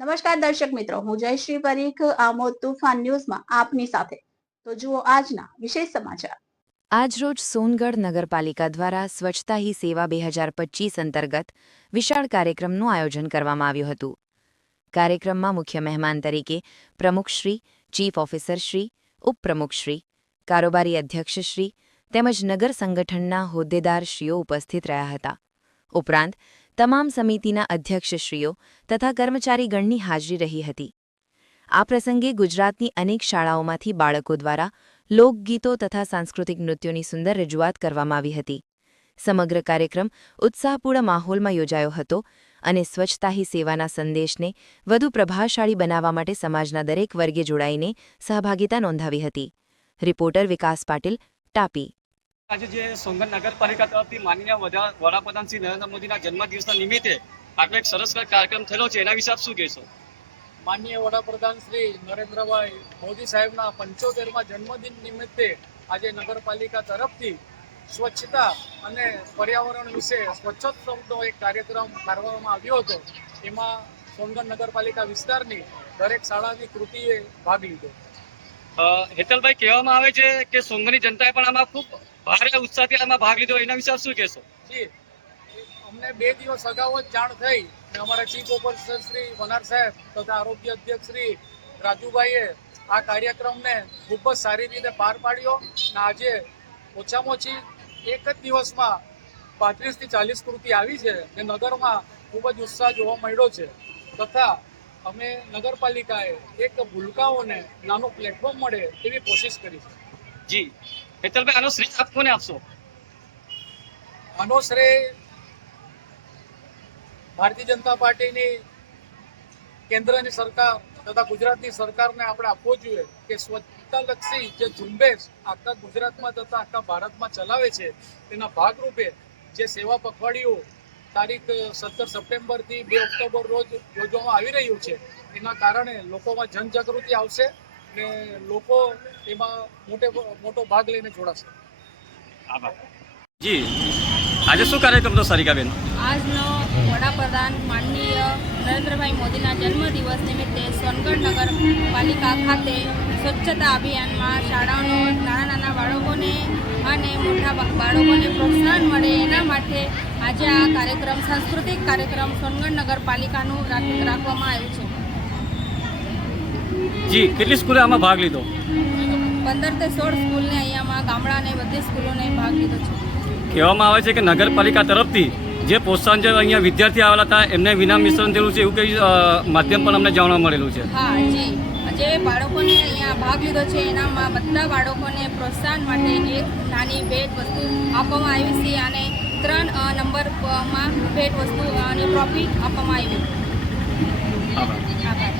નમસ્કાર દર્શક મિત્રો, હું જયશ્રી પરીખ, આમોદ તુફાન ન્યૂઝમાં આપની સાથે. તો જુઓ આજના વિશેષ સમાચાર. આજરોજ સોનગઢ નગરપાલિકા દ્વારા સ્વચ્છતા હી સેવા બે હજાર પચીસ અંતર્ગત વિશાળ કાર્યક્રમનું આયોજન કરવામાં આવ્યું હતું. કાર્યક્રમમાં મુખ્ય મહેમાન તરીકે પ્રમુખશ્રી ચીફ ઓફિસરશ્રી ઉપપ્રમુખશ્રી કારોબારી અધ્યક્ષશ્રી તેમજ નગર સંગઠનના હોદ્દેદારશ્રીઓ ઉપસ્થિત રહ્યા હતા. ઉપરાંત તમામ સમિતિના અધ્યક્ષશ્રીઓ તથા કર્મચારીગણની હાજરી રહી હતી. આ પ્રસંગે ગુજરાતની અનેક શાળાઓમાંથી બાળકો દ્વારા લોકગીતો તથા સાંસ્કૃતિક નૃત્યોની સુંદર રજૂઆત કરવામાં આવી હતી. સમગ્ર કાર્યક્રમ ઉત્સાહપૂર્ણ માહોલમાં યોજાયો હતો અને સ્વચ્છતા હી સેવાના સંદેશને વધુ પ્રભાવશાળી બનાવવા માટે સમાજના દરેક વર્ગે જોડાઈને સહભાગિતા નોંધાવી હતી. રિપોર્ટર વિકાસ પાટીલ, ટાપી. આજે જે સોનગઢ નગરપાલિકા તરફથી માનનીય વડાપ્રધાન શ્રી નરેન્દ્ર મોદીના જન્મદિવસના નિમિત્તે આટલો એક સરસ કાર્યક્રમ થયેલો છે. એના વિશે આપ શું કહેશો? માનનીય વડાપ્રધાન શ્રી નરેન્દ્રભાઈ મોદી સાહેબના પંચોતેરમાં જન્મદિન નિમિત્તે આજે નગરપાલિકા તરફથી સ્વચ્છતા અને પર્યાવરણ વિશે સ્વચ્છોત્સવનો એક કાર્યક્રમ કરવામાં આવ્યો હતો. એમાં સોનગઢ નગરપાલિકા વિસ્તારની દરેક શાળાની કૃતિએ ભાગ લીધો. હેતલભાઈ, કહેવામાં આવે છે કે સોંગની જનતાએ પણ આમાં ખૂબ ભારે ઉત્સાહથી આમાં ભાગ લીધો. એના વિશે શું કહેશો? અમને બે દિવસ અગાઉ જ જાણ થઈ અને અમારા ચીફ ઓફિસર શ્રી વનાર સાહેબ તથા આરોગ્ય અધ્યક્ષ શ્રી રાજુભાઈએ આ કાર્યક્રમને ખૂબ જ સારી રીતે પાર પાડ્યો અને આજે ઓછામાં ઓછી એક જ દિવસમાં પાંત્રીસથી ચાલીસ કૃતિ આવી છે અને નગરમાં ખૂબ જ ઉત્સાહ જોવા મળ્યો છે તથા અમે નગરપાલિકાએ એક ભૂલકાઓને નાનું પ્લેટફોર્મ મળે તેવી કોશિશ કરી છે. જી. હેતલભાઈ આનો શ્રેય આપ કોને આપશો? આનો શ્રેય ભારતીય જનતા પાર્ટીની કેન્દ્રની સરકાર તથા ગુજરાતની સરકારને આપણે આપવો જોઈએ કે સ્વચ્છતાલક્ષી જે ઝુંબેશ આખા ગુજરાતમાં તથા આખા ભારતમાં ચલાવે છે તેના ભાગરૂપે જે સેવા પખવાડિયું તારીખ સત્તર સપ્ટેમ્બરથી બે ઓક્ટોબર રોજ યોજવામાં આવી રહ્યું છે. એના કારણે લોકોમાં જનજાગૃતિ આવશે ને લોકો એમાં મોટે મોટો ભાગ લઈને જોડાશે. આભાર. જી, આજે શું કાર્યક્રમ તો સારિકાબેન? આજનો વડાપ્રધાન માનનીય નરેન્દ્રભાઈ મોદીના જન્મદિવસ નિમિત્તે સોનગઢ નગરપાલિકા ખાતે સ્વચ્છતા અભિયાનમાં શાળાઓનો નાના નાના બાળકોને અને મોટા બાળકોને પ્રોત્સાહન મળે એના માટે આજે આ કાર્યક્રમ સાંસ્કૃતિક કાર્યક્રમ સોનગઢ નગરપાલિકાનું રાખ- રાખવામાં આવ્યું છે. જી કેટલી સ્કૂલે આમાં ભાગ લીધો? પંદરથી સોળ સ્કૂલને અહીંયામાં ગામડાને બધી સ્કૂલોને ભાગ લીધો છે. કહેવામાં આવે છે કે નગરપાલિકા તરફથી જે પ્રોત્સાહન જે અહીંયા વિદ્યાર્થી આવેલા હતા એમને વિના મિશ્રણ થયેલું છે એવું કઈ માધ્યમ પણ અમને જાણવા મળેલું છે. હા જી. જે બાળકોને અહીંયા ભાગ લીધો છે એનામાં બધા બાળકોને પ્રોત્સાહન માટે એક નાની ભેટ વસ્તુ આપવામાં આવી છે અને ત્રણ નંબરમાં ભેટ વસ્તુ અને ટ્રોફી આપવામાં આવી. આભાર.